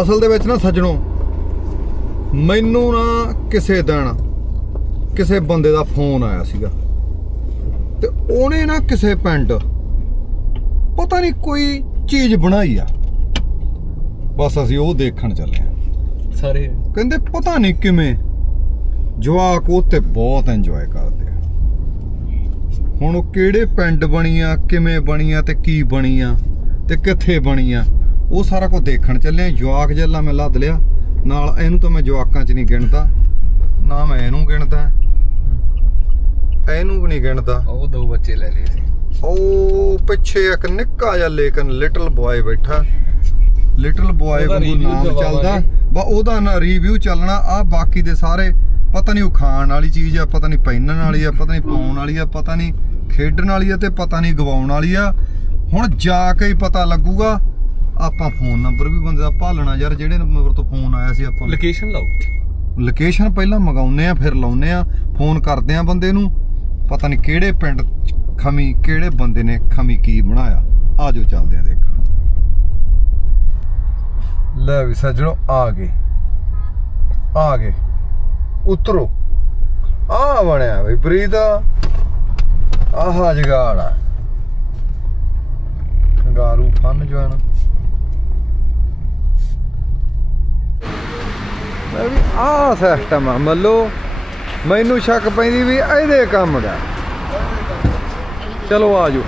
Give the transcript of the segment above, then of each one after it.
ਅਸਲ ਦੇ ਵਿੱਚ ਨਾ ਸੱਜਣੋ ਮੈਨੂੰ ਨਾ ਕਿਸੇ ਦਿਨ ਕਿਸੇ ਬੰਦੇ ਦਾ ਫੋਨ ਆਇਆ ਸੀਗਾ। ਤੇ ਉਹਨੇ ਨਾ ਕਿਸੇ ਪਿੰਡ ਪਤਾ ਨਹੀਂ ਕੋਈ ਚੀਜ਼ ਬਣਾਈ ਆ। ਬਸ ਅਸੀਂ ਉਹ ਦੇਖਣ ਚੱਲੇ ਆ। ਸਾਰੇ। ਕਹਿੰਦੇ ਪਤਾ ਨਹੀਂ ਕਿਵੇਂ ਜਵਾਕ ਉਹ ਤੇ ਬਹੁਤ ਇੰਜੋਏ ਕਰਦੇ ਆ। ਹੁਣ ਉਹ ਕਿਹੜੇ ਪਿੰਡ ਬਣੀ ਆ ਕਿਵੇਂ ਬਣੀ ਆ ਤੇ ਕੀ ਬਣੀ ਆ ਤੇ ਕਿੱਥੇ ਬਣੀ ਆ ਉਹ ਸਾਰਾ ਕੁਝ ਦੇਖਣ ਚੱਲੇ ਜਵਾਕ ਜੱਲਾ ਮੈਂ ਲੱਦ ਲਿਆ। ਨਾਲ ਇਹਨੂੰ ਤਾਂ ਮੈਂ ਜਵਾਕਾਂ 'ਚ ਨਹੀਂ ਗਿਣਦਾ। ਨਾ ਮੈਂ ਇਹਨੂੰ ਗਿਣਦਾ। ਇਹਨੂੰ ਵੀ ਨਹੀਂ ਗਿਣਦਾ। ਉਹ ਦੋ ਬੱਚੇ ਲੈ ਲਏ ਸੀ। ਉਹ ਪਿੱਛੇ ਇੱਕ ਨਿੱਕਾ ਜਿਹਾ ਲੇਕਿਨ ਲਿਟਲ ਬॉय ਬੈਠਾ। ਲਿਟਲ ਬॉय ਵਾਂਗੂ ਨਾਮ। ਚੱਲਦਾ। ਬਾ ਉਹਦਾ ਨਾ ਰਿਵਿਊ ਚੱਲਣਾ। ਆ ਬਾਕੀ ਦੇ ਸਾਰੇ ਪਤਾ ਨਹੀਂ ਉਹ ਖਾਣ ਵਾਲੀ ਚੀਜ਼ ਆ ਪਤਾ ਨਹੀਂ ਪਹਿਨਣ ਵਾਲੀ ਆ ਪਤਾ ਨਹੀਂ ਪਾਉਣ ਵਾਲੀ ਆ ਪਤਾ ਨਹੀਂ ਖੇਡਣ ਵਾਲੀ ਆ ਤੇ ਪਤਾ ਨਹੀਂ ਗਵਾਉਣ ਵਾਲੀ ਆ। ਹੁਣ ਜਾ ਕੇ ਹੀ ਪਤਾ ਲੱਗੂਗਾ ਆਪਾਂ ਫੋਨ ਨੰਬਰ ਵੀ ਬੰਦੇ ਦਾ ਭਾਲਣਾ ਯਾਰ ਜਿਹੜੇ ਨੰਬਰ ਤੋਂ ਫੋਨ ਆਇਆ ਸੀ ਆਪਾਂ। ਲੋਕੇਸ਼ਨ ਲਾਓ। ਲੋਕੇਸ਼ਨ ਪਹਿਲਾਂ ਮੰਗਾਉਨੇ ਆ ਫਿਰ ਲਾਉਨੇ ਆ। ਫੋਨ ਕਰਦੇ ਆ ਬੰਦੇ ਨੂੰ। ਪਤਾ ਨਹੀਂ ਕਿਹੜੇ ਪਿੰਡ ਖਮੀ ਕਿਹੜੇ ਬੰਦੇ ਨੇ ਖਮੀ ਕੀ ਬਣਾਇਆ। ਆਜੋ ਚੱਲਦੇ ਆ ਦੇਖਣ। ਲੈ ਵੀ ਸੱਜਣੋ ਆ ਗਏ। ਆ ਗਏ। ਉਤਰੋ। ਆ ਬਣਿਆ ਬਈ ਪ੍ਰੀਤ। ਆਹ ਜਗਾੜ ਕੰਗਾਰੂ ਫਨ ਜੋ ਹੈ ਨਾ ਮੈਂ ਵੀ ਆਹ ਸਿਸਟਮ ਆ। ਮੱਲੋ, ਮੈਨੂੰ ਸ਼ੱਕ ਪੈਂਦੀ ਵੀ ਇਹਦੇ ਕੰਮ ਦਾ। ਚਲੋ ਆਜੋ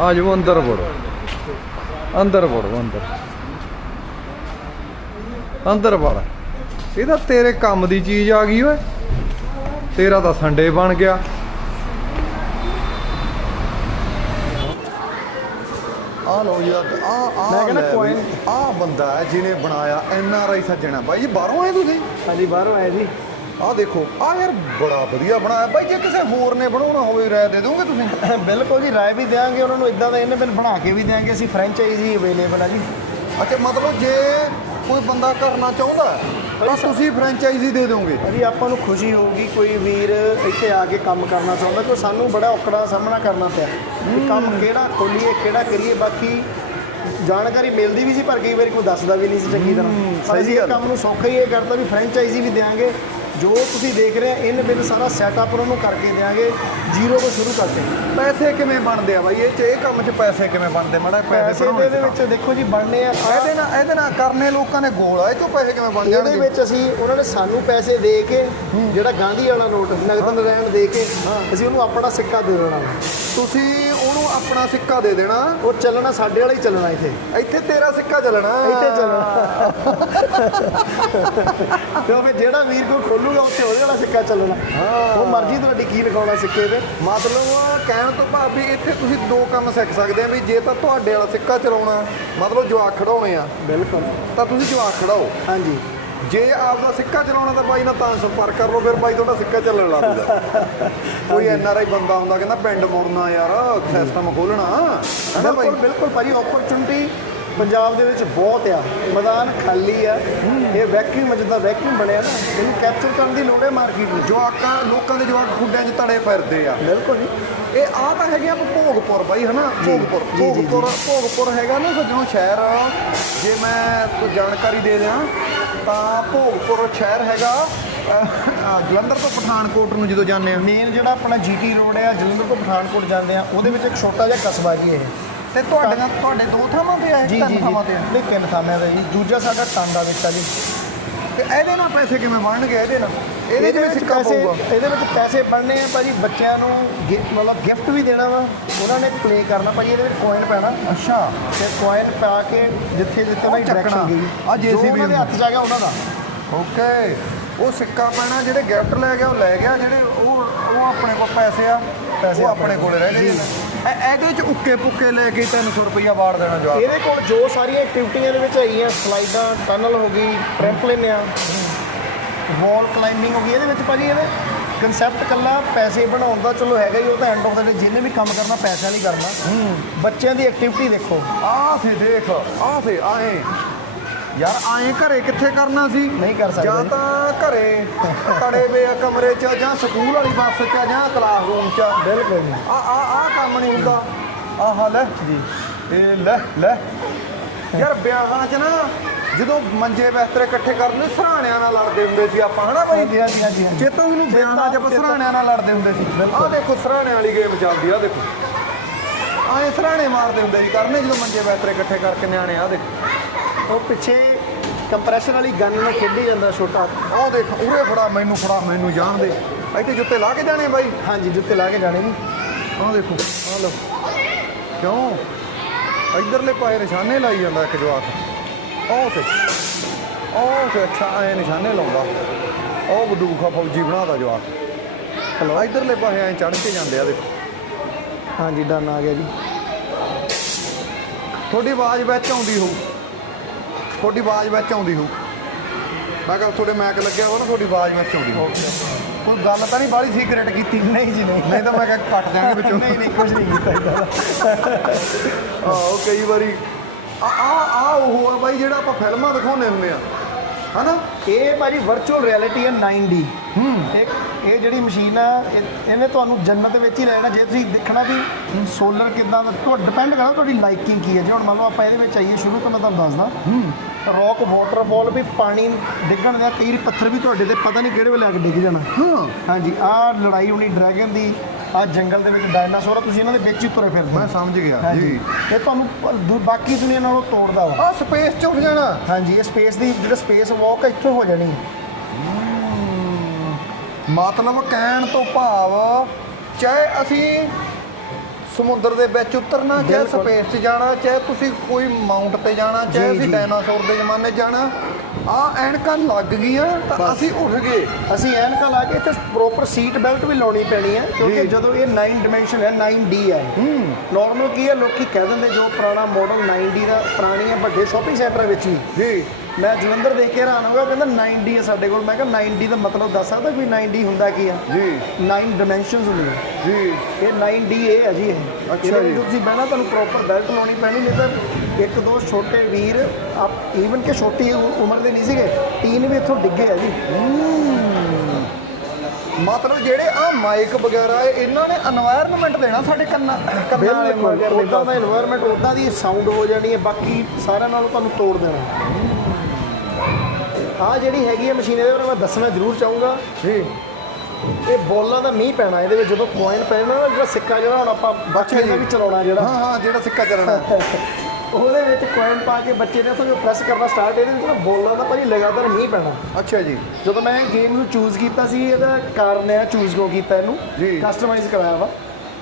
ਆਜੋ ਅੰਦਰ ਵੜੋ। ਅੰਦਰ ਵੜੋ, ਅੰਦਰ। ਅੰਦਰ ਵੜ। ਇਹਦਾ ਤੇਰੇ ਕੰਮ ਦੀ ਚੀਜ਼ ਆ ਗਈ ਓਏ। ਤੇਰਾ ਤਾਂ ਸੰਡੇ ਬਣ ਗਿਆ। ਆ ਲੋ ਯਾਰ ਆ ਆ ਮੈਂ ਕਹਿੰਦਾ coin- ਆ ਬੰਦਾ ਹੈ ਜਿਹਨੇ ਬਣਾਇਆ ਐਨ ਆਰ ਆਈ ਸੱਜਣਾ। ਬਾਈ ਜੀ ਬਾਹਰੋਂ ਆਏ ਤੁਸੀਂ? ਹਾਂਜੀ ਬਾਹਰੋਂ ਆਏ ਜੀ। ਆ ਦੇਖੋ ਆ ਯਾਰ ਬੜਾ ਵਧੀਆ ਬਣਾਇਆ। ਬਾਈ ਜੇ ਕਿਸੇ ਹੋਰ ਨੇ ਬਣਾਉਣਾ ਹੋਵੇ ਰਾਇ ਦੇ ਦੋਗੇ ਤੁਸੀਂ? ਬਿਲਕੁਲ ਜੀ ਰਾਏ ਵੀ ਦੇਾਂਗੇ ਉਹਨਾਂ ਨੂੰ ਇਦਾਂ ਦਾ ਇਹਨੇ ਬਿਨ ਬਣਾ ਕੇ ਵੀ ਦੇਾਂਗੇ ਅਸੀਂ ਫਰੈਂਚਾਈਜ਼ੀ ਅਵੇਲੇਬਲ ਆ ਜੀ। ਅੱਛਾ ਮਤਲਬ ਜੇ ਕੋਈ ਬੰਦਾ ਕਰਨਾ ਚਾਹੁੰਦਾ ਹੈ, ਤਾਂ ਤੁਸੀਂ ਫਰੈਂਚਾਈਜ਼ੀ ਦੇ ਦੋਗੇ ਅਜੀ ਆਪਾਂ ਨੂੰ ਖੁਸ਼ੀ ਹੋਊਗੀ ਕੋਈ ਵੀਰ ਇੱਥੇ ਆ ਕੇ ਕੰਮ ਕਰਨਾ ਚਾਹੁੰਦਾ ਕਿ ਸਾਨੂੰ ਬੜਾ ਔਕੜਾ ਦਾ ਸਾਹਮਣਾ ਕਰਨਾ ਪਿਆ। ਕੰਮ ਕਿਹੜਾ ਖੋਲੀਏ ਕਿਹੜਾ ਕਰੀਏ ਬਾਕੀ ਜਾਣਕਾਰੀ ਮਿਲਦੀ ਵੀ ਸੀ ਪਰ ਕਈ ਵਾਰੀ ਕੋਈ ਦੱਸਦਾ ਵੀ ਨਹੀਂ ਸੀ ਚੰਗੀ ਤਰ੍ਹਾਂ। ਸਹੀ ਅਸੀਂ ਇਹ ਗੱਲ। ਕੰਮ ਨੂੰ ਸੌਖਾ ਹੀ ਇਹ ਕਰਤਾ ਵੀ ਫਰੈਂਚਾਈਜ਼ੀ ਵੀ ਦੇਾਂਗੇ ਜੋ ਤੁਸੀਂ ਦੇਖ ਰਹੇ ਆ ਇਨ ਬਿਨ ਸਾਰਾ ਸੈਟਅਪ ਉਹਨਾਂ ਨੂੰ ਕਰਕੇ ਦੇਾਂਗੇ ਜ਼ੀਰੋ ਤੋਂ ਸ਼ੁਰੂ ਕਰਕੇ। ਪੈਸੇ ਕਿਵੇਂ ਬਣਦੇ ਆ ਬਾਈ? ਇਹ ਚ ਇਹ ਕੰਮ 'ਚ ਪੈਸੇ ਕਿਵੇਂ ਬਣਦੇ? ਮਾੜਾ ਪੈਸੇ ਪੈਸੇ ਬਣਾਉਣੇ ਦੇ ਵਿੱਚ ਦੇਖੋ ਜੀ ਬਣਨੇ ਆ ਇਹਦੇ ਨਾਲ ਇਹਦੇ ਨਾਲ ਕਰਨੇ ਲੋਕਾਂ ਨੇ ਗੋਲ ਆ ਇਹ ਚੋਂ ਪੈਸੇ ਕਿਵੇਂ ਬਣ ਇਹਦੇ ਜਾਣਗੇ ਵਿੱਚ ਅਸੀਂ ਉਹਨਾਂ ਨੇ ਸਾਨੂੰ ਪੈਸੇ ਦੇ ਕੇ ਜਿਹੜਾ ਗਾਂਧੀ ਵਾਲਾ ਨੋਟ ਨਗਦ ਨਰਾਇਣ ਦੇ ਕੇ ਅਸੀਂ ਉਹਨੂੰ ਆਪਣਾ ਸਿੱਕਾ ਦੇ ਦੇਣਾ। ਤੁਸੀਂ ਆਪਣਾ ਸਿੱਕਾ ਦੇ ਦੇਣਾ। ਉਹ ਚੱਲਣਾ ਸਾਡੇ ਵਾਲਾ ਹੀ ਚੱਲਣਾ ਇੱਥੇ। ਇੱਥੇ ਤੇਰਾ ਸਿੱਕਾ ਚੱਲਣਾ। ਇੱਥੇ ਚੱਲਣਾ। ਤੇ ਉਹ ਫਿਰ ਜਿਹੜਾ ਵੀਰ ਕੋ ਖੋਲੂਗਾ ਉੱਥੇ ਉਹਦੇ ਵਾਲਾ ਸਿੱਕਾ ਚੱਲਣਾ। ਉਹ ਮਰਜ਼ੀ ਤੁਹਾਡੀ ਕੀ ਲਗਾਉਣਾ ਸਿੱਕੇ ਤੇ। ਮਤਲਬ ਕਹਿਣ ਤੋਂ ਭਾਵ ਵੀ ਇੱਥੇ ਤੁਸੀਂ ਦੋ ਕੰਮ ਸਿੱਖ ਸਕਦੇ ਆ ਵੀ ਜੇ ਤਾਂ ਤੁਹਾਡੇ ਵਾਲਾ ਸਿੱਕਾ ਚਲਾਉਣਾ ਮਤਲਬ ਜਵਾਕ ਖੜਾਉਣੇ ਆ। ਬਿਲਕੁਲ। ਤਾਂ ਤੁਸੀਂ ਜਵਾਕ ਖੜਾਓ ਹਾਂਜੀ। ਜੇ ਆਪਦਾ ਸਿੱਕਾ ਚਲਾਉਣਾ ਤਾਂ ਬਾਈ ਨਾਲ ਤਾਂ ਸੰਪਰਕ ਕਰ ਲਓ ਫਿਰ ਬਾਈ ਤੁਹਾਡਾ ਸਿੱਕਾ ਚੱਲਣ ਲੱਗ ਜਾਂਦਾ ਕੋਈ ਐਨ ਆਰ ਆਈ ਬੰਦਾ ਹੁੰਦਾ ਕਹਿੰਦਾ ਪਿੰਡ ਮੁੜਨਾ ਯਾਰ ਸਿਸਟਮ ਖੋਲਣਾ। ਹੈਨਾ ਬਾਈ? ਬਿਲਕੁਲ ਭਾਜੀ ਓਪਰਚੁਨਿਟੀ ਪੰਜਾਬ ਦੇ ਵਿੱਚ ਬਹੁਤ ਆ। ਮੈਦਾਨ ਖਾਲੀ ਆ। ਇਹ ਵੈਕਿਊਮ ਜਿੱਦਾਂ ਵੈਕਿਊਮ ਬਣਿਆ ਨਾ ਇਹਨੂੰ ਕੈਪਚਰ ਕਰਨ ਦੀ ਲੋੜ ਹੈ ਮਾਰਕੀਟ ਨੂੰ। ਜਵਾਕਾਂ ਲੋਕਾਂ ਦੇ ਜਵਾਕ ਖੁੱਡਿਆਂ 'ਚ ਤੜੇ ਫਿਰਦੇ ਆ। ਬਿਲਕੁਲ ਜੀ। ਇਹ ਆ ਤਾਂ ਹੈਗੇ ਆ ਭੋਗਪੁਰ ਬਾਈ ਹਨਾ? ਭੋਗਪੁਰ। ਭੋਗਪੁਰ ਭੋਗਪੁਰ ਹੈਗਾ ਨਾ ਸੱਜਣੋ ਸ਼ਹਿਰ। ਜੇ ਮੈਂ ਕੋਈ ਜਾਣਕਾਰੀ ਦੇ ਦਿਆਂ ਤਾਂ ਭੋਗਪੁਰ ਸ਼ਹਿਰ ਹੈਗਾ। ਜਲੰਧਰ ਤੋਂ ਪਠਾਨਕੋਟ ਨੂੰ ਜਦੋਂ ਜਾਂਦੇ ਆ ਮੇਨ ਜਿਹੜਾ ਆਪਣਾ ਜੀਟੀ ਰੋਡ ਆ ਜਲੰਧਰ ਤੋਂ ਪਠਾਨਕੋਟ ਜਾਂਦੇ ਆ ਉਹਦੇ ਵਿੱਚ ਇੱਕ ਛੋਟਾ ਜਿਹਾ ਕਸਬਾ ਜੀ ਇਹ। ਤੇ ਤੁਹਾਡੇ ਤੁਹਾਡੇ ਦੋ ਥਾਵਾਂ ਤੇ ਆ ਜੀ ਤਿੰਨ ਜੀ ਥਾਵਾਂ ਤੇ ਨਹੀਂ ਤਿੰਨ ਥਾਵਾਂ ਦਾ ਜੀ। ਦੂਜਾ ਸਾਡਾ ਟਾਂਡਾ ਵਿੱਚ ਆ ਜੀ। ਤੇ ਇਹਦੇ ਨਾਲ ਪੈਸੇ ਕਿਵੇਂ ਬਣਨਗੇ? ਇਹਦੇ ਨਾਲ। ਇਹਦੇ ਵਿੱਚ ਸਿੱਕਾ ਪਊਗਾ। ਇਹਦੇ ਵਿੱਚ ਪੈਸੇ ਬਣਨੇ ਆ ਭਾਜੀ ਬੱਚਿਆਂ ਨੂੰ ਗਿ- ਮਤਲਬ ਗਿਫਟ ਵੀ ਦੇਣਾ ਵਾ। ਉਹਨਾਂ ਨੇ ਪਲੇ ਕਰਨਾ ਭਾਜੀ ਇਹਦੇ ਵਿੱਚ ਕੋਇਨ ਪੈਣਾ। ਅੱਛਾ। ਤੇ ਕੋਇਨ ਪਾ ਕੇ ਜਿੱਥੇ ਜਿੱਥੇ ਉਹਨਾਂ ਦੀ ਚੱਕਣਾ। ਡਾਇਰੈਕਸ਼ਨ ਗਈ। ਆਹ ਜੋ JCB ਉਹਨਾਂ ਦੇ ਹੱਥ 'ਚ ਆ ਗਿਆ ਉਹਨਾਂ ਦਾ। ਓਕੇ ਉਹ ਸਿੱਕਾ ਪੈਣਾ ਜਿਹੜੇ ਗਿਫਟ ਲੈ ਗਿਆ ਉਹ ਲੈ ਗਿਆ। ਜਿਹੜੇ ਉਹ ਉਹ ਆਪਣੇ ਕੋਲ ਪੈਸੇ ਆ। ਪੈਸੇ ਉਹ ਆਪਣੇ ਕੋਲ ਰਹਿ ਗਏ। ਜੀ। ਇਹ- ਇਹਦੇ ਵਿੱਚ ਉੱਕੇ ਪੁੱਕੇ ਲੈ ਕੇ 300 ਰੁਪਇਆ ਵਾੜ ਦੇਣਾ ਜਵਾਬ ਇਹਦੇ ਕੋਲ ਜੋ ਸਾਰੀਆਂ ਐਕਟੀਵਿਟੀਆਂ ਦੇ ਵਿੱਚ ਹੈਗੀਆਂ ਸਲਾਈਡਾਂ ਟਨਲ ਹੋ ਗਈ ਟ੍ਰੈਂਪਲਿਨ ਆ। ਵਾਲ ਕਲਾਈਂਬਿੰਗ ਹੋ ਗਈ ਇਹਦੇ ਵਿੱਚ ਭਾਜੀ ਇਹਦੇ ਕਨਸੈਪਟ ਕੱਲਾ ਪੈਸੇ ਬਣਾਉਣ ਦਾ ਚਲੋ ਹੈਗਾ ਹੀ ਉਹ ਤਾਂ ਐਂਡ ਆਫ ਦਾ ਡੇ ਜਿਹਨੇ ਵੀ ਕੰਮ ਕਰਨਾ ਪੈਸਿਆਂ ਲਈ ਕਰਨਾ। ਬੱਚਿਆਂ ਦੀ ਐਕਟੀਵਿਟੀ ਦੇਖੋ। ਆਹ ਸੇ ਦੇਖ ਆਹ ਸੇ ਆਏ ਯਾਰ ਆਏ ਘਰੇ ਕਿੱਥੇ ਕਰਨਾ ਸੀ? ਨਹੀਂ ਕਰ ਸਕਦੇ। ਜਾਂ। ਤਾਂ ਘਰੇ ਤੜੇ ਵੇ ਕਮਰੇ 'ਚ ਜਾਂ ਸਕੂਲ ਵਾਲੀ ਬੱਸ 'ਚ ਜਾਂ ਕਲਾਸਰੂਮ 'ਚ। ਬਿਲਕੁਲ ਜੀ। ਆ ਆ ਆ ਕੰਮ ਨਹੀਂ ਹੁੰਦਾ। ਆਹ ਲੈ। ਜੀ। ਇਹ ਲੈ ਲੈ। ਯਾਰ ਵਿਆਹਾਂ 'ਚ ਨਾ ਜਦੋਂ ਮੰਜੇ ਬਿਸਤਰੇ ਇਕੱਠੇ ਕਰਦੇ ਸਰਾਣਿਆਂ ਨਾਲ ਲੜਦੇ ਹੁੰਦੇ ਸੀ ਆਪਾਂ ਹਨਾ ਬਾਈ? ਹਾਂਜੀ ਹਾਂਜੀ ਹਾਂਜੀ ਹਾਂਜੀ। ਚੇਤੋਂ ਨਹੀਂ ਵਿਆਹਾਂ 'ਚ ਆਪਾਂ ਸਰਾਣਿਆਂ ਨਾਲ ਲੜਦੇ ਹੁੰਦੇ ਸੀ। ਆਹ ਦੇਖੋ ਸਰਾਣਿਆਂ ਵਾਲੀ ਗੇਮ ਚੱਲਦੀ ਆ ਦੇਖੋ। ਆਏ ਸਰਾਣੇ ਮਾਰਦੇ ਹੁੰਦੇ ਸੀ ਕਰਨੇ ਜਦੋਂ ਮੰਜੇ ਬਿਸਤਰੇ ਇਕੱਠੇ ਕਰਕੇ ਨਿਆਣੇ ਆ ਦੇਖੋ। ਉਹ ਪਿੱਛੇ ਕੰਪਰੈਸ਼ਰ ਵਾਲੀ ਗਨ ਨਾਲ ਖੇਡੀ ਜਾਂਦਾ ਛੋਟਾ। ਆਹ ਦੇਖ ਉਰੇ ਫੜਾ ਮੈਨੂੰ ਫੜਾ ਮੈਨੂੰ ਜਾਣ ਦੇ। ਇੱਥੇ ਜੁੱਤੇ ਲਾ ਕੇ ਜਾਣੇ ਬਾਈ? ਹਾਂਜੀ ਜੁੱਤੇ ਲਾ ਕੇ ਜਾਣੇ ਜੀ। ਆਹ ਦੇਖੋ ਆਹ ਲਓ। ਕਿਉਂ? ਇਧਰਲੇ ਪਾਸੇ ਨਿਸ਼ਾਨੇ ਲਾਈ ਜਾਂਦਾ ਇੱਕ ਜਵਾਕ। ਆਹ ਸੇ ਆਹ ਸੇ ਅੱਛਾ ਐ ਨਿਸ਼ਾਨੇ ਲਾਉਂਦਾ। ਉਹ ਬੰਦੂਖਾ ਫੌਜੀ ਬਣਾਦਾ ਜਵਾਕ। ਹਲੋ ਇਧਰਲੇ ਪਾਸੇ ਐ ਚੜ ਕੇ ਜਾਂਦੇ ਆ ਦੇਖੋ। ਹਾਂਜੀ ਡਨ ਆ ਗਿਆ ਜੀ। ਤੁਹਾਡੀ ਆਵਾਜ਼ ਵਿੱਚ ਆਉਂਦੀ ਹੋਊ। ਤੁਹਾਡੀ ਆਵਾਜ਼ ਵਿੱਚ ਆਉਂਦੀ ਹੋਊ। ਮੈਂ ਕਿਹਾ ਤੁਹਾਡੇ ਮੈਕ ਲੱਗਿਆ ਹੋਣਾ ਤੁਹਾਡੀ ਆਵਾਜ਼ ਵਿੱਚ ਆਉਂਦੀ ਹੋਊ। ਕੋਈ ਗੱਲ ਤਾਂ ਨਹੀਂ ਬਾਹਲੀ ਸੀਕ੍ਰੇਟ ਕੀਤੀ। ਨਹੀਂ ਜੀ ਨਹੀਂ। ਨਹੀਂ ਤਾਂ ਮੈਂ ਕਿਹਾ ਕੱਟ ਦਿਆਂਗੇ ਵਿੱਚੋਂ। ਨਹੀਂ ਨਹੀਂ ਕੁਝ ਨਹੀਂ ਕੀਤਾ ਇਦਾਂ ਦਾ ਆਹੋ ਕਈ ਵਾਰੀ ਆ ਆ ਆ ਉਹ ਆ ਬਾਈ ਜਿਹੜਾ ਆਪਾਂ ਫਿਲਮਾਂ ਦਿਖਾਉਂਦੇ ਹੁੰਦੇ ਆ। ਹਨਾ? ਇਹ ਭਾਜੀ ਵਰਚੁਅਲ ਰਿਐਲਿਟੀ ਹੈ 9D ਹੂੰ। ਇੱਕ ਇਹ ਜਿਹੜੀ ਮਸ਼ੀਨ ਆ ਇਹ- ਇਹਨੇ ਤੁਹਾਨੂੰ ਜੰਨਤ ਵਿੱਚ ਹੀ ਲੈ ਜਾਣਾ। ਜੇ ਤੁਸੀਂ ਦੇਖਣਾ ਵੀ ਸੋਲਰ ਕਿਦਾਂ ਦਾ ਤੁਹਾ ਡਿਪੈਂਡ ਕਰਦਾ ਤੁਹਾਡੀ ਲਾਈਕਿੰਗ ਕੀ ਹੈ। ਜੇ ਹੁਣ ਮੰਨ ਲਓ ਆਪਾਂ ਇਹਦੇ ਵਿੱਚ ਆਈਏ ਸ਼ੁਰੂ ਤੋਂ ਮੈਂ ਤੁਹਾਨੂੰ ਦੱਸਦਾ। ਹੂੰ। ਰੌਕ ਵਾਟਰਫਾਲ ਵੀ ਪਾਣੀ ਡਿੱਗਣ ਦਾ ਕਈ ਪੱਥਰ ਵੀ ਤੁਹਾਡੇ ਤੇ ਪਤਾ ਨਹੀਂ ਕਿਹੜੇ ਵੇਲੇ ਆ ਕੇ ਡਿੱਗ ਜਾਣਾ। ਹਾਂ। ਹਾਂਜੀ ਆਹ ਲੜਾਈ ਹੋਣੀ ਡਰੈਗਨ ਦੀ ਆਹ ਜੰਗਲ ਦੇ ਵਿੱਚ ਡਾਇਨਾਸੌਰ ਆ ਤੁਸੀਂ ਇਹਨਾਂ ਦੇ ਵਿੱਚ ਹੀ ਤੁਰੇ ਫਿਰਦੇ ਮੈਂ ਸਮਝ ਗਿਆ ਜੀ। ਇਹ ਤੁਹਾਨੂੰ ਪ- ਬਾਕੀ ਦੁਨੀਆ ਨਾਲੋਂ ਤੋੜਦਾ ਵਾ। ਆ ਸਪੇਸ ਚ ਉੱਠ ਜਾਣਾ। ਹਾਂਜੀ ਇਹ ਸਪੇਸ ਦੀ ਜਿਹੜਾ ਸਪੇਸ ਵਾਕ ਇੱਥੋਂ ਹੋ ਜਾਣੀ। ਮਤਲਬ ਕਹਿਣ ਤੋਂ ਭਾਵ ਚਾਹੇ ਅਸੀਂ ਸਮੁੰਦਰ ਦੇ ਵਿੱਚ ਉਤਰਨਾ ਚਾਹੇ। ਸਪੇਸ 'ਚ ਜਾਣਾ ਚਾਹੇ ਤੁਸੀਂ ਕੋਈ ਮਾਊਂਟ ਤੇ ਜਾਣਾ ਚਾਹੇ ਅਸੀਂ। ਡਾਇਨਾਸੌਰ ਦੇ ਜ਼ਮਾਨੇ ਜਾਣਾ ਆ ਐਨਕਾਂ ਲੱਗ ਗਈਆਂ ਤਾਂ। ਅਸੀਂ ਉੱਠ ਗਏ ਅਸੀਂ ਐਨਕਾਂ ਲਾ ਕੇ ਇੱਥੇ ਪ੍ਰੋਪਰ ਸੀਟ ਬੈਲਟ ਵੀ ਲਾਉਣੀ ਪੈਣੀ ਹੈ ਕਿਉਂਕਿ। ਜਦੋਂ ਇਹ 9 ਡਾਈਮੈਂਸ਼ਨ ਹੈ 9D ਹੈ ਹੂੰ ਨਾਰਮਲ ਕੀ ਹੈ ਲੋਕੀ ਕਹਿ ਦਿੰਦੇ ਜੋ ਪੁਰਾਣਾ ਮਾਡਲ 9D ਦਾ ਪੁਰਾਣੀਆਂ ਵੱਡੇ ਸ਼ਾਪਿੰਗ ਸੈਂਟਰਾਂ ਵਿੱਚ ਵੀ ਜੀ ਮੈਂ ਜਲੰਧਰ ਦੇਖ ਕੇ ਹੈਰਾਨ ਹੋ ਗਿਆ ਕਹਿੰਦਾ 90 ਹੈ ਸਾਡੇ ਕੋਲ। ਮੈਂ ਕਿਹਾ 90 ਦਾ ਮਤਲਬ ਦੱਸ ਸਕਦਾ ਕੋਈ 90 ਹੁੰਦਾ ਕੀ ਆ? ਜੀ। 9 ਡਾਈਮੈਂਸ਼ਨਸ ਹੁੰਦੀਆਂ ਜੀ। ਇਹ 9D ਇਹ ਹੈ ਜੀ ਇਹ। ਅੱਛਾ ਜੀ। ਤੁਸੀਂ ਬਹਿਣਾ ਤੁਹਾਨੂੰ ਪ੍ਰੋਪਰ ਬੈਲਟ ਲਾਉਣੀ ਪੈਣੀ ਨਹੀਂ ਤਾਂ ਇੱਕ ਦੋ ਛੋਟੇ ਵੀਰ ਆਪ ਈਵਨ ਕਿ ਛੋਟੀ ਉਮਰ ਦੇ ਨਹੀਂ ਸੀਗੇ ਟੀਨ ਵੀ ਇੱਥੋਂ ਡਿੱਗੇ ਆ ਜੀ। ਮਤਲਬ ਜਿਹੜੇ ਆ ਮਾਈਕ ਵਗੈਰਾ ਇਹਨਾਂ ਨੇ এনवायरमेंट ਦੇਣਾ ਸਾਡੇ ਕੰਨਾਂ ਕੰਨਾਂ ਵਾਲੇ ਨੂੰ ਉਦਾਂ ਦਾ এনवायरमेंट ਉਦਾਂ ਦੀ ਸਾਊਂਡ ਹੋ ਜਾਣੀ ਹੈ ਬਾਕੀ ਸਾਰਿਆਂ ਨਾਲੋਂ ਤੁਹਾਨੂੰ ਤੋੜ ਦੇਣਾ। ਆ ਜਿਹੜੀ ਹੈਗੀ ਹੈ ਮਸ਼ੀਨ ਇਹਦੇ ਬਾਰੇ ਮੈਂ ਦੱਸਣਾ ਜ਼ਰੂਰ ਚਾਹੂੰਗਾ। ਜੀ। ਇਹ ਬੋਲਾਂ ਦਾ ਮੀਂਹ ਪੈਣਾ ਇਹਦੇ ਵਿੱਚ ਜਦੋਂ ਕੋਇਨ ਪੈਣਾ ਨਾ ਜਿਹੜਾ ਸਿੱਕਾ ਜਿਹੜਾ ਹੁਣ ਆਪਾਂ ਬੱਚੇ ਦਾ ਵੀ ਚਲਾਉਣਾ ਜਿਹੜਾ। ਹਾਂ ਹਾਂ ਜਿਹੜਾ ਸਿੱਕਾ ਚੱਲਣਾ ਉਹਦੇ ਵਿੱਚ ਕੋਇਨ ਪਾ ਕੇ ਬੱਚੇ ਨੇ ਤੋਂ ਜੋ ਪ੍ਰੈਸ ਕਰਨਾ ਸਟਾਰਟ ਇਹਦੇ ਵਿੱਚ ਨਾ ਬੋਲਾਂ ਦਾ ਭਾਜੀ ਲਗਾਤਾਰ ਮੀਂਹ ਪੈਣਾ। ਅੱਛਾ ਜੀ। ਜਦੋਂ ਮੈਂ ਗੇਮ ਨੂੰ ਚੂਜ਼ ਕੀਤਾ ਸੀ ਇਹਦਾ ਕਾਰਨ ਹੈ ਚੂਜ਼ ਕਿਉਂ ਕੀਤਾ ਇਹਨੂੰ। ਕਸਟਮਾਈਜ਼ ਕਰਾਇਆ ਵਾ।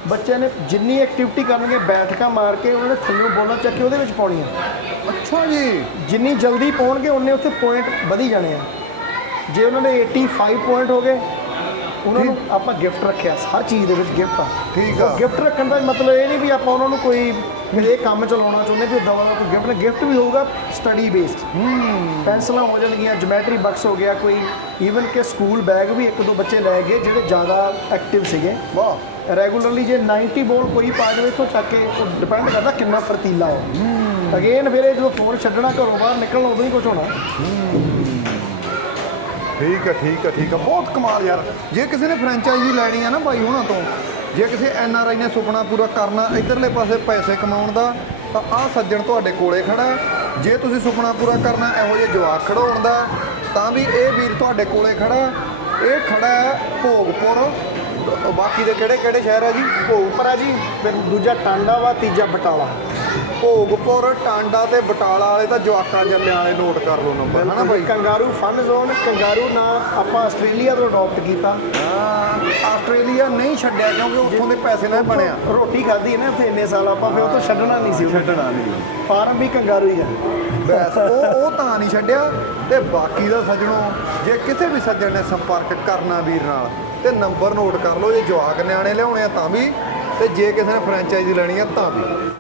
ਬੱਚਿਆਂ ਨੇ ਜਿੰਨੀ ਐਕਟੀਵਿਟੀ ਕਰਨਗੇ ਬੈਠਕਾਂ ਮਾਰ ਕੇ ਉਹਨਾਂ ਨੇ ਥੱਲੇ ਬੋਲਾਂ ਚੱਕ ਕੇ ਉਹਦੇ ਵਿੱਚ ਪਾਉਣੀਆਂ। ਅੱਛਾ ਜੀ। ਜਿੰਨੀ ਜਲਦੀ ਪਾਉਣਗੇ ਉਨੇ ਉੱਥੇ ਪੁਆਇੰਟ ਵਧੀ ਜਾਣੇ ਆ। ਜੇ ਉਹਨਾਂ ਦੇ 85 ਪੁਆਇੰਟ ਹੋ ਗਏ ਉਹਨਾਂ ਨੂੰ ਆਪਾਂ ਗਿਫਟ ਰੱਖਿਆ ਹਰ ਚੀਜ਼ ਦੇ ਵਿੱਚ ਗਿਫਟ ਆ। ਠੀਕ ਆ। ਗਿਫਟ ਰੱਖਣ ਦਾ ਮਤਲਬ ਇਹ ਨਹੀਂ ਵੀ ਆਪਾਂ ਉਹਨਾਂ ਨੂੰ ਕੋਈ ਇਹ ਕੰਮ ਚਲਾਉਣਾ ਚਾਹੁੰਦੇ ਕਿ ਦਵਾ ਕੋਈ ਗਿਫਟ ਗਿਫਟ ਵੀ ਹੋਊਗਾ ਸਟੱਡੀ ਬੇਸਡ ਹੂੰ। ਪੈਨਸਲਾਂ ਹੋ ਜਾਣਗੀਆਂ ਜਿਓਮੈਟਰੀ ਬਾਕਸ ਹੋ ਗਿਆ ਕੋਈ ਈਵਨ ਕਿ ਸਕੂਲ ਬੈਗ ਵੀ ਇੱਕ ਦੋ ਬੱਚੇ ਲੈ ਗਏ ਜਿਹੜੇ ਜ਼ਿਆਦਾ ਐਕਟਿਵ ਸੀਗੇ। ਵਾਹ। ਰੈਗੂਲਰਲੀ ਜੇ 90 ਬੋਲ ਕੋਈ ਪਾ ਜਾਵੇ, ਇੱਥੋਂ ਚੱਕ ਕੇ ਉਹ ਡਿਪੈਂਡ ਕਰਦਾ ਕਿੰਨਾ ਫਰਤੀਲਾ ਹੋ ਅਗੇਨ ਫਿਰ ਇਹ ਜਦੋਂ ਫੋਨ ਛੱਡਣਾ ਘਰੋਂ ਬਾਹਰ ਨਿਕਲਣਾ ਉਦੋਂ ਹੀ ਕੁਝ ਹੋਣਾ। ਠੀਕ ਹੈ ਠੀਕ ਹੈ ਠੀਕ ਹੈ। ਬਹੁਤ ਕਮਾਲ ਯਾਰ। ਜੇ ਕਿਸੇ ਨੇ ਫਰੈਂਚਾਈਜ਼ੀ ਲੈਣੀ ਆ ਨਾ ਭਾਈ ਉਹਨਾਂ ਤੋਂ, ਜੇ ਕਿਸੇ ਐਨ ਆਰ ਆਈ ਨੇ ਸੁਪਨਾ ਪੂਰਾ ਕਰਨਾ, ਇਧਰਲੇ ਪਾਸੇ ਪੈਸੇ ਕਮਾਉਣ ਦਾ, ਤਾਂ ਆਹ ਸੱਜਣ ਤੁਹਾਡੇ ਕੋਲੇ ਖੜਾ ਜੇ ਤੁਸੀਂ ਸੁਪਨਾ ਪੂਰਾ ਕਰਨਾ, ਇਹੋ ਜਿਹੇ ਜਵਾਕ ਖੜਾਉਣ ਦਾ, ਤਾਂ ਵੀ ਇਹ ਵੀਰ ਤੁਹਾਡੇ ਕੋਲੇ ਖੜਾ ਇਹ ਖੜਾ ਹੈ ਭੋਗਪੁਰ ਬਾਕੀ ਦੇ ਕਿਹੜੇ ਕਿਹੜੇ ਸ਼ਹਿਰ ਹੈ ਜੀ? ਭੋਗਪੁਰਾ ਜੀ ਫਿਰ ਦੂਜਾ ਟਾਂਡਾ ਵਾ ਤੀਜਾ ਬਟਾਲਾ। ਭੋਗਪੁਰ ਟਾਂਡਾ ਤੇ ਬਟਾਲਾ ਵਾਲੇ ਤਾਂ ਜਵਾਕਾਂ ਜੱਲਿਆਂ ਵਾਲੇ ਨੋਟ ਕਰ ਲਓ ਨੰਬਰ ਹਨਾ ਭਾਈ? ਕੰਗਾਰੂ ਫਨ ਜ਼ੋਨ ਕੰਗਾਰੂ ਨਾਂ ਆਪਾਂ ਆਸਟ੍ਰੇਲੀਆ ਤੋਂ ਅਡਾਪਟ ਕੀਤਾ। ਹਾਂ। ਆਸਟ੍ਰੇਲੀਆ ਨਹੀਂ ਛੱਡਿਆ ਕਿਉਂਕਿ ਉੱਥੋਂ ਦੇ ਪੈਸੇ ਨਾਲ ਬਣਿਆ। ਰੋਟੀ ਖਾਧੀ ਨਾ ਇੱਥੇ ਇੰਨੇ ਸਾਲ ਆਪਾਂ ਫਿਰ ਉਹ ਤੋਂ ਛੱਡਣਾ ਨਹੀਂ ਸੀ। ਛੱਡਣਾ ਨਹੀਂ। ਫਾਰਮ ਵੀ ਕੰਗਾਰੂ ਹੀ ਆ। ਬਸ ਉਹ ਉਹ ਤਾਂ ਨਹੀਂ ਛੱਡਿਆ। ਤੇ ਬਾਕੀ ਦਾ ਸੱਜਣੋ ਜੇ ਕਿਸੇ ਵੀ ਸੱਜਣ ਨੇ ਸੰਪਰਕ ਕਰਨਾ ਵੀਰ ਨਾਲ ਤੇ ਨੰਬਰ ਨੋਟ ਕਰ ਲਓ, ਜੇ ਜਵਾਕ ਨਿਆਣੇ ਲਿਆਉਣੇ ਆ ਤਾਂ ਵੀ, ਤੇ ਜੇ ਕਿਸੇ ਨੇ ਫਰੈਂਚਾਈਜ਼ੀ ਲੈਣੀ ਆ ਤਾਂ ਵੀ।